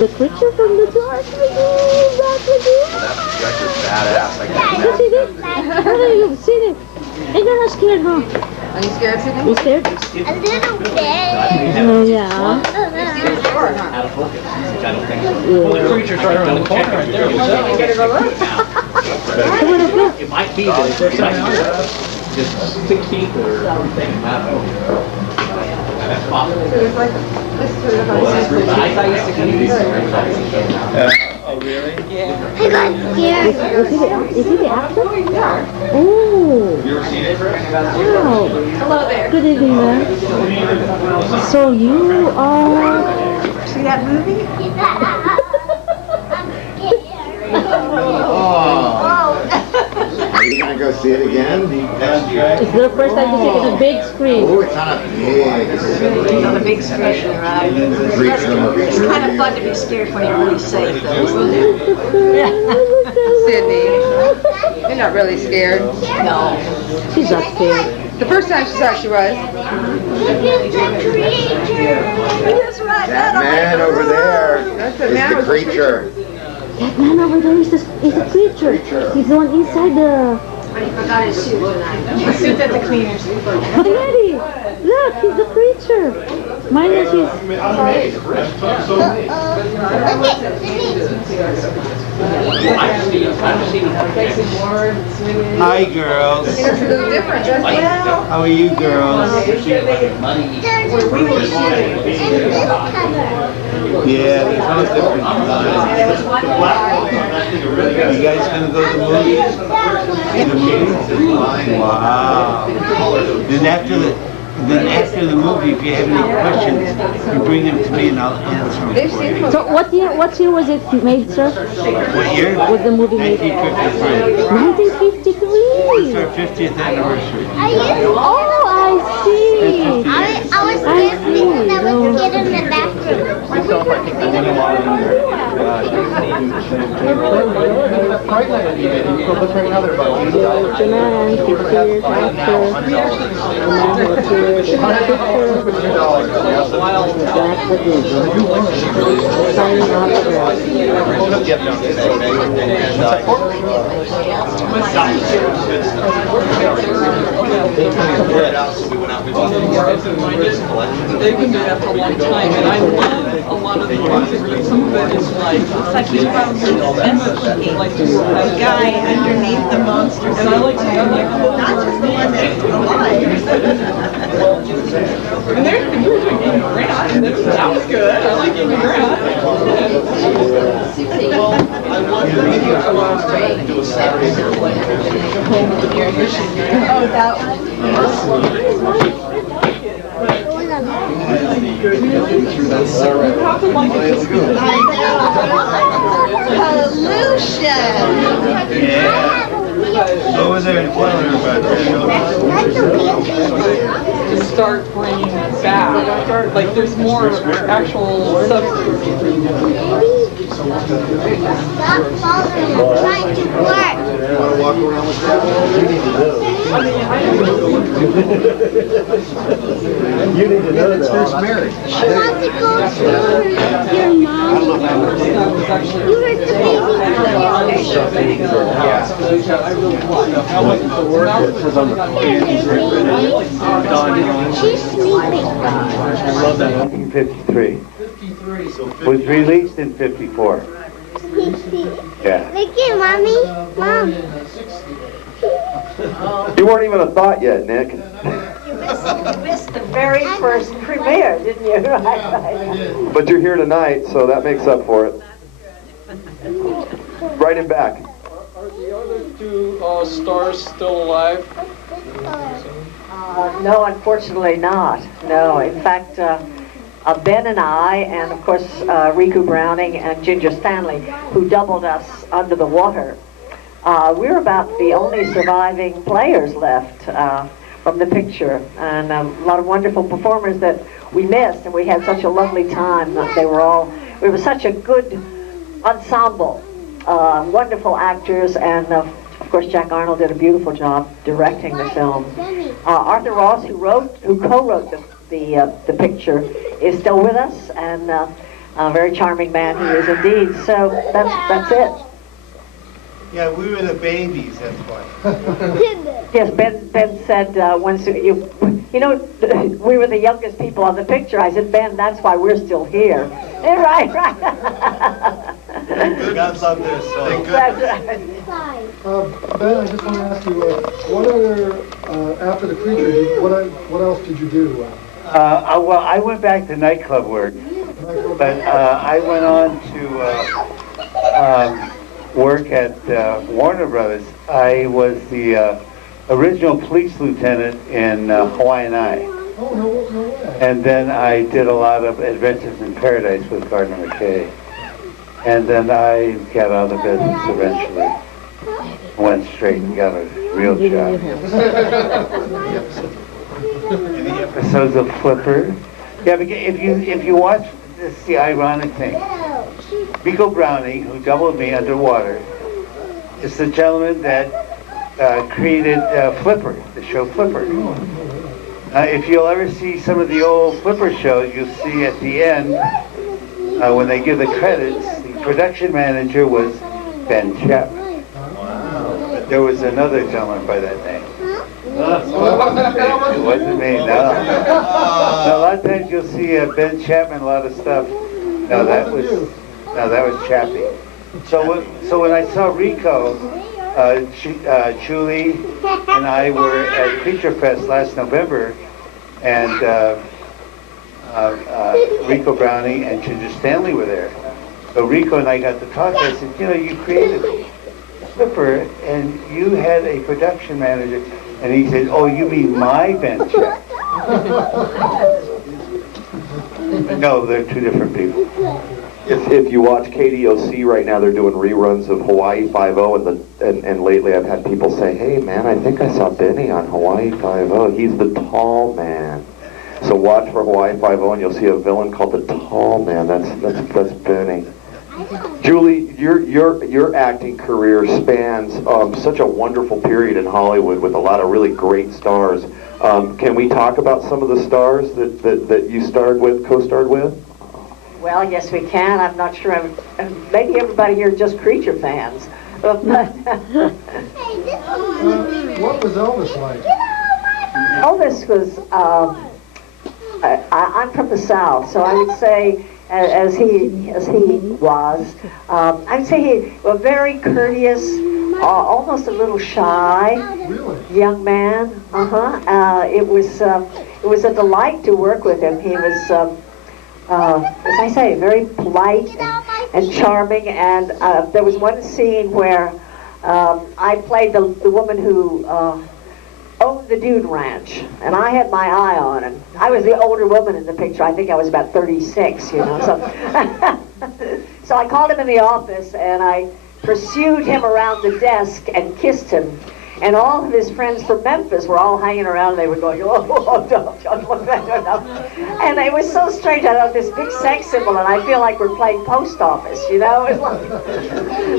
The creature from the Black Lagoon! Black Lagoon! That's badass. You see it? What are you? See it? And you're not scared, huh? Are you scared, Sydney? You scared? A little bit. Oh, yeah. Well, the creature's right around the corner right there. You better go look. Come on, let's go. It might be that it's just 6 feet or something. I don't know. That's possible. There's like this sort of I thought you used to come to these. Oh, really? Yeah. I got scared. Is he the actor? Yeah. Oh. You ever seen it? Wow. Hello there. Good evening, man. So you are... See that movie? Are you gonna go see it again? It's the first time you see it on a big screen. Oh, it's on a big screen. On the big screen, right? It's kind of fun to be scared when you're really safe, though, isn't it? Sydney, you're not really scared. No. She's not scared. The first time she saw it, she was. Look at the creature. That's right. That man over there That's is the creature. That man over there is the creature. He's the one inside the... He forgot his suit tonight. His suit's at the cleaners. Daddy, look, he's the creature. Mine is his... Hi, girls. It's a little different, doesn't it? How are you, girls? Yeah, there's no different. You guys gonna go to the movies? The movie? Wow. Then after the movie, if you have any questions, you bring them to me and I'll answer them for you. So what year was it made, sir? What year? Was the movie made? 1953. 1953. It's our 50th anniversary. Oh, I see. I was listening when I was a kid in the bathroom. The man, 50 years after, the man who appeared in the picture, Black Lagoon, signing autographs. They've been doing that for a long time, and I love a lot of the music. Some of it is like, it's like he's from like a guy underneath the monsters. And I like the whole not just the one that's alive. And you were doing Amy Grant, and that was good. I like Amy Grant. Oh, that one? Pollution! Yeah. Over there and tell her about To start bringing back, like there's more actual substance. Stop falling. I'm trying to work. You wanna walk around with that? You need to know that. First marriage. I want to go to your mom. You were the baby. She's sleeping. 1953. Was released in 54. Yeah. Look at mommy. Mom. You weren't even a thought yet, Nick. You missed the very first premiere, didn't you? Right. But you're here tonight, so that makes up for it. Write him back. Are the other two stars still alive? No, unfortunately not. No, in fact, Ben and I, and of course Riku Browning and Ginger Stanley, who doubled us under the water, we're about the only surviving players left from the picture, and a lot of wonderful performers that we missed, and we had such a lovely time. It was such a good ensemble, wonderful actors, and of course Jack Arnold did a beautiful job directing the film. Arthur Ross, who co-wrote the picture, is still with us, and A very charming man he is indeed. So that's it. Yeah, we were the babies, that's why. Yes, Ben said once, you know, we were the youngest people on the picture. I said, Ben, that's why we're still here. Yeah, right. God love their soul. That's right. Ben, I just want to ask you, what other, after the creature, what else did you do? Well, I went back to nightclub work, but I went on to work at Warner Brothers. I was the original police lieutenant in Hawaiian Eye. Oh, no way. And then I did a lot of Adventures in Paradise with Gardner McKay. And then I got out of business eventually. Went straight and got a real job. Any episodes of Flipper? Yeah, but if you watch, this is the ironic thing. Rico Browning, who doubled me underwater, is the gentleman that created Flipper, the show Flipper. If you'll ever see some of the old Flipper shows, you'll see at the end, when they give the credits, the production manager was Ben Chapman. But there was another gentleman by that name. It wasn't me, no. So a lot of times you'll see Ben Chapman, a lot of stuff. No, that was Chappie. So when I saw Rico, Julie and I were at Creature Fest last November, and Rico Browning and Ginger Stanley were there. So Rico and I got to talk. I said, you know, you created Flipper, and you had a production manager. And he said, oh, you mean my Ben Chapman? No, they're two different people. If you watch KDOC right now, they're doing reruns of Hawaii Five-0, and lately I've had people say, hey man, I think I saw Benny on Hawaii Five-0. He's the tall man. So watch for Hawaii Five-0, and you'll see a villain called the Tall Man. That's Benny. Julie, your acting career spans such a wonderful period in Hollywood with a lot of really great stars. Can we talk about some of the stars that you co-starred with? Well, yes, we can. I'm not sure. Maybe everybody here is just Creature fans. What was Elvis like? Elvis was. I'm from the South, so I would say, as he was, I'd say he was very courteous, almost a little shy young man. It was a delight to work with him. He was, as I say, very polite and charming. And there was one scene where I played the woman who owned the Dude Ranch, and I had my eye on him. I was the older woman in the picture. I think I was about 36, you know. So I called him in the office, and I pursued him around the desk and kissed him. And all of his friends from Memphis were all hanging around. They were going, oh, no. And it was so strange. I had this big sex symbol, and I feel like we're playing post office, you know.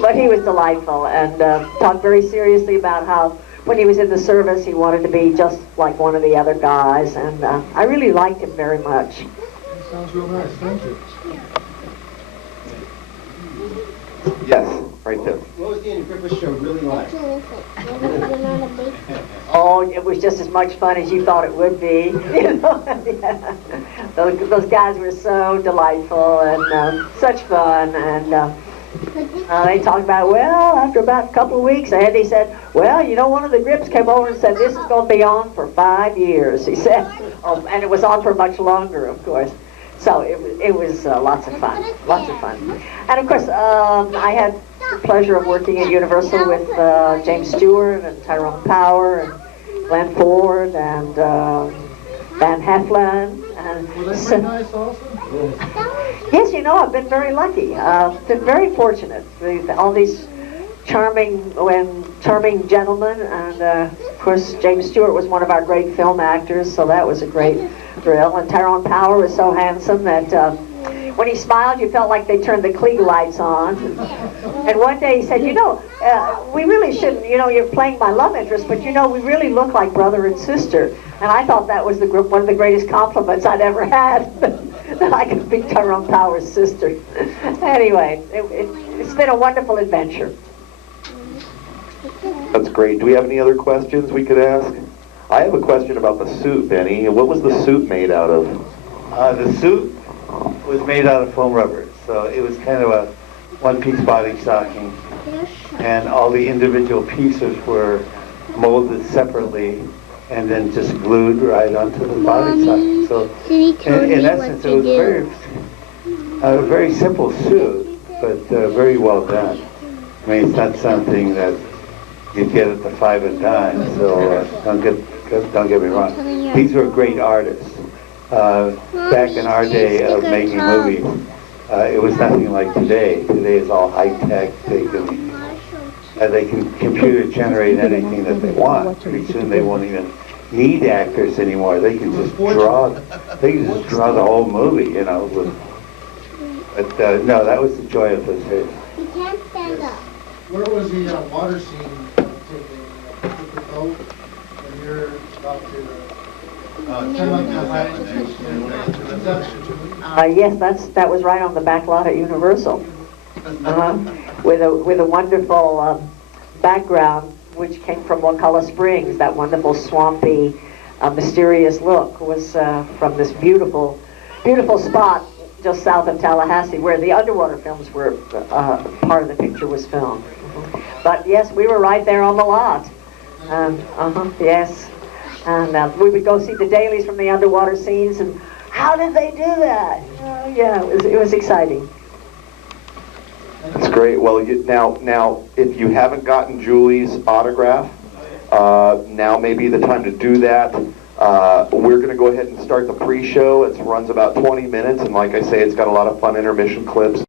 But he was delightful, and talked very seriously about how when he was in the service, he wanted to be just like one of the other guys, and I really liked him very much. That sounds real nice. Thank you. Yes, right there. What was the Andy Griffith show really like? Oh, it was just as much fun as you thought it would be. You know? Yeah. Those guys were so delightful and such fun, and they talked about, well, after about a couple of weeks, Andy said, well, you know, one of the Grips came over and said, this is going to be on for 5 years, he said. Oh, and it was on for much longer, of course. So it was lots of fun, And of course, I had the pleasure of working at Universal with James Stewart and Tyrone Power and Glenn Ford and Van Heflin. Were they pretty nice also? Yes, you know, I've been very lucky. Been very fortunate. All these charming gentlemen, and of course James Stewart was one of our great film actors, so that was a great thrill. And Tyrone Power was so handsome that when he smiled, you felt like they turned the Klieg lights on. And one day he said, you know, we really shouldn't, you know, you're playing my love interest, but you know, we really look like brother and sister. And I thought that was one of the greatest compliments I'd ever had. I could be Tyrone Power's sister. Anyway, it's been a wonderful adventure. That's great. Do we have any other questions we could ask? I have a question about the suit, Benny. What was the suit made out of? The suit was made out of foam rubber, so it was kind of a one-piece body stocking, and all the individual pieces were molded separately and then just glued right onto the body stocking. So in essence, it was a very simple suit, but very well done. I mean, it's not something that you get at the five and dime, so don't get me wrong. These were great artists. Back in our day of making movies, it was nothing like today. Today is all high-tech. They can computer generate anything that they want. Pretty soon they won't even need actors anymore. They can just draw. They can just draw the whole movie, you know. But no, that was the joy of this here. You can't stand up. Where was the water scene taken? With the boat, and you're about to Yes, that was right on the back lot at Universal, with a wonderful background which came from Wakulla Springs. That wonderful swampy, mysterious look was from this beautiful spot just south of Tallahassee, where the underwater films were part of the picture was filmed. But yes, we were right there on the lot. Yes. And we would go see the dailies from the underwater scenes, and how did they do that? Yeah, it was exciting. That's great. Well, now, if you haven't gotten Julie's autograph, now may be the time to do that. We're going to go ahead and start the pre-show. It runs about 20 minutes, and like I say, it's got a lot of fun intermission clips.